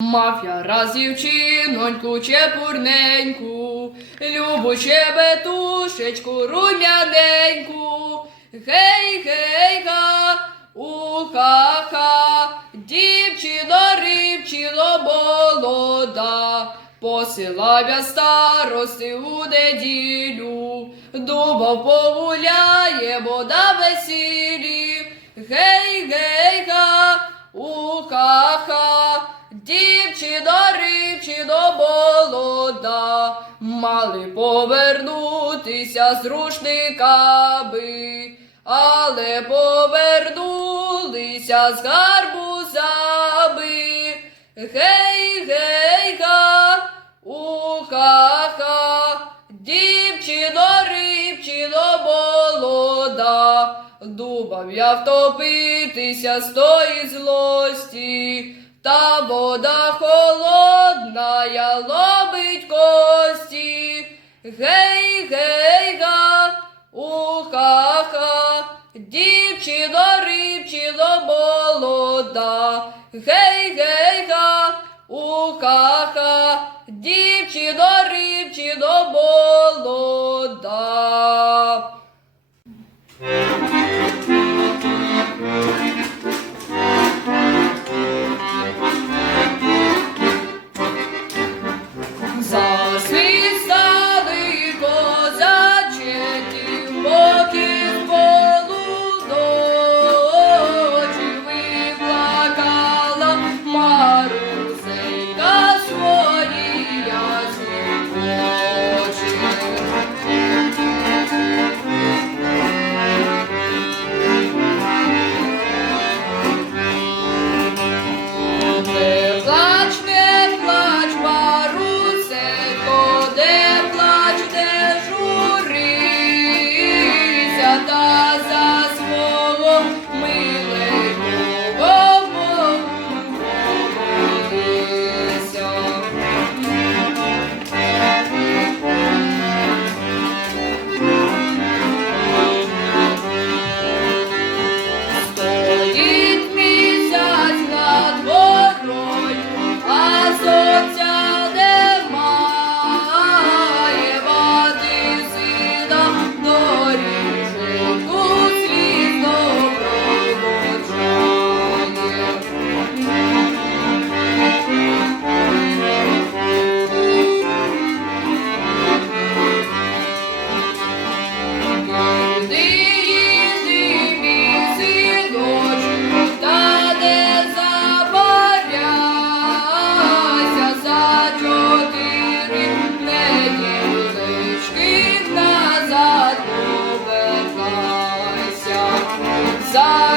Мав я раз чепурненьку, любу чебетушечку рум'яненьку. Гей, гей, га, уха-ха, дівчино, рибчино молода, посилав я старости у неділю, думав погуляємо на весіллі. Мали повернутися з рушниками, але повернулися з гарбузами. Гей, гей, га, уха-ха, дівчино, рибчино молода, думав я втопитися з тої злості, та вода Гей, гей, га, у-ха-ха, дівчина рибчина молода. Гей, гей, га, у-ха-ха, дівчина рибчина молода. passar.